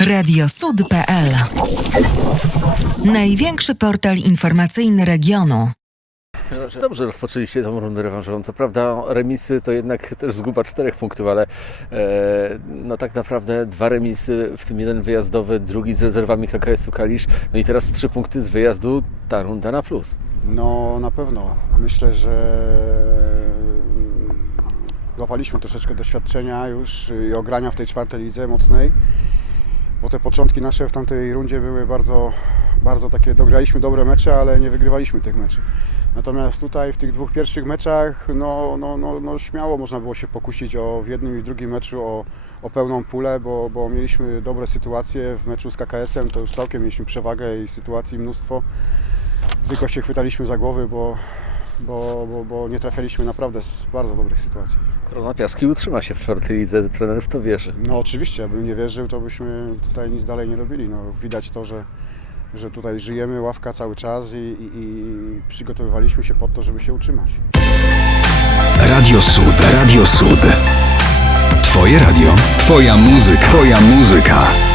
Radiosud.pl Największy portal informacyjny regionu. Dobrze rozpoczęliście tą rundę rewanżową. Co prawda remisy to jednak też zguba czterech punktów, ale e, no tak naprawdę dwa remisy, w tym jeden wyjazdowy, drugi z rezerwami KKS-u Kalisz. No i teraz trzy punkty z wyjazdu, ta runda na plus. No na pewno. Myślę, że złapaliśmy troszeczkę doświadczenia już i ogrania w tej czwartej lidze mocnej. Bo te początki nasze w tamtej rundzie były bardzo, bardzo takie, dograliśmy dobre mecze, ale nie wygrywaliśmy tych meczów. Natomiast tutaj w tych dwóch pierwszych meczach, no, no, no, no śmiało można było się pokusić o, w jednym i w drugim meczu o, o pełną pulę, bo, bo mieliśmy dobre sytuacje w meczu z KKS-em, to już całkiem mieliśmy przewagę i sytuacji mnóstwo. Tylko się chwytaliśmy za głowy, bo, bo, bo, bo nie trafialiśmy naprawdę z bardzo dobrych sytuacji. Korona Piaski utrzyma się w czwartej lidze, trener w to wierzy. No oczywiście, jakbym nie wierzył, to byśmy tutaj nic dalej nie robili. No, widać to, że, że tutaj żyjemy, ławka cały czas i, i, i przygotowywaliśmy się pod to, żeby się utrzymać. Radio Sud, Radio Sud. Twoje radio, twoja muzyka, twoja muzyka.